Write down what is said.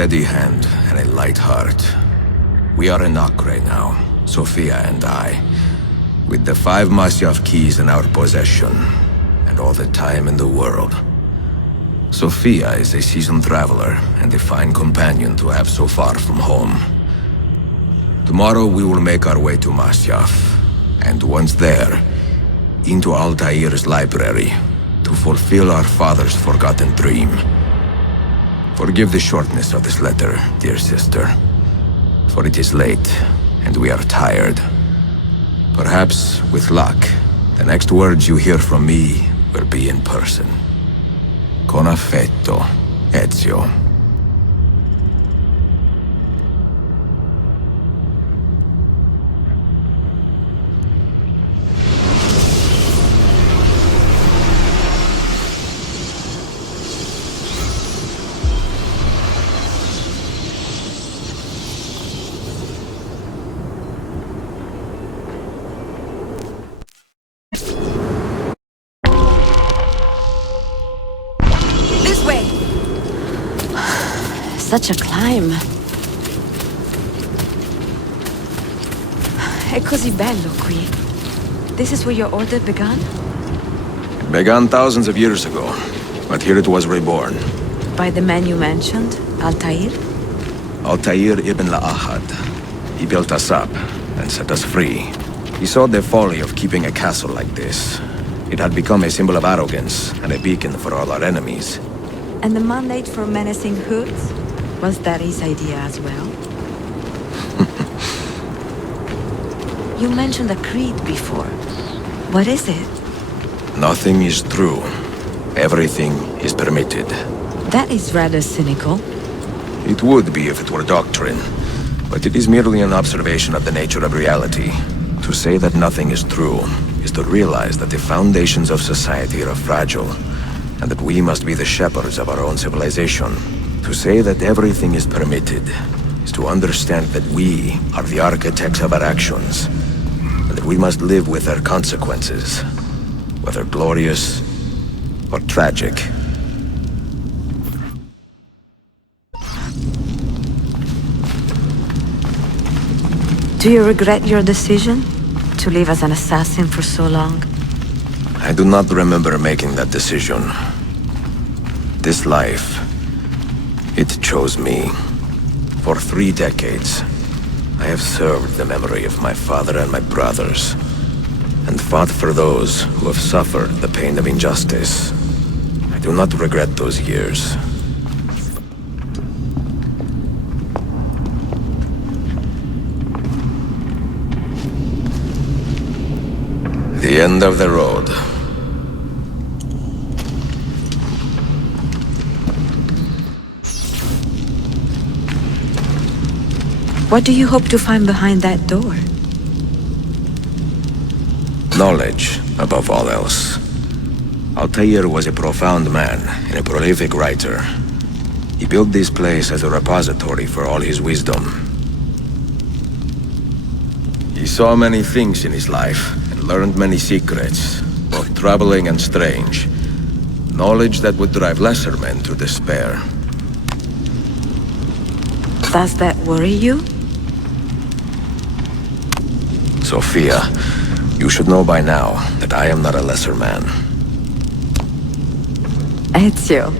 steady hand and a light heart. We are in Acre now, Sophia and I, with the 5 Masyaf keys in our possession, and all the time in the world. Sophia is a seasoned traveler and a fine companion to have so far from home. Tomorrow we will make our way to Masyaf, and once there, into Altair's library, to fulfill our father's forgotten dream. Forgive the shortness of this letter, dear sister, for it is late, and we are tired. Perhaps, with luck, the next words you hear from me will be in person. Con affetto, Ezio. Such a climb. È così bello qui. This is where your order began? It began thousands of years ago, but here it was reborn. By the man you mentioned, Altair? Altair ibn La'ahad. He built us up and set us free. He saw the folly of keeping a castle like this. It had become a symbol of arrogance and a beacon for all our enemies. And the mandate for menacing hoods? Was that his idea as well? You mentioned a creed before. What is it? Nothing is true. Everything is permitted. That is rather cynical. It would be if it were doctrine, but it is merely an observation of the nature of reality. To say that nothing is true is to realize that the foundations of society are fragile, and that we must be the shepherds of our own civilization. To say that everything is permitted is to understand that we are the architects of our actions, and that we must live with their consequences, whether glorious or tragic. Do you regret your decision to live as an assassin for so long? I do not remember making that decision. This life, it chose me. For 3 decades, I have served the memory of my father and my brothers, and fought for those who have suffered the pain of injustice. I do not regret those years. The end of the road. What do you hope to find behind that door? Knowledge, above all else. Altair was a profound man and a prolific writer. He built this place as a repository for all his wisdom. He saw many things in his life and learned many secrets, both troubling and strange. Knowledge that would drive lesser men to despair. Does that worry you? Sophia, you should know by now that I am not a lesser man. Ezio.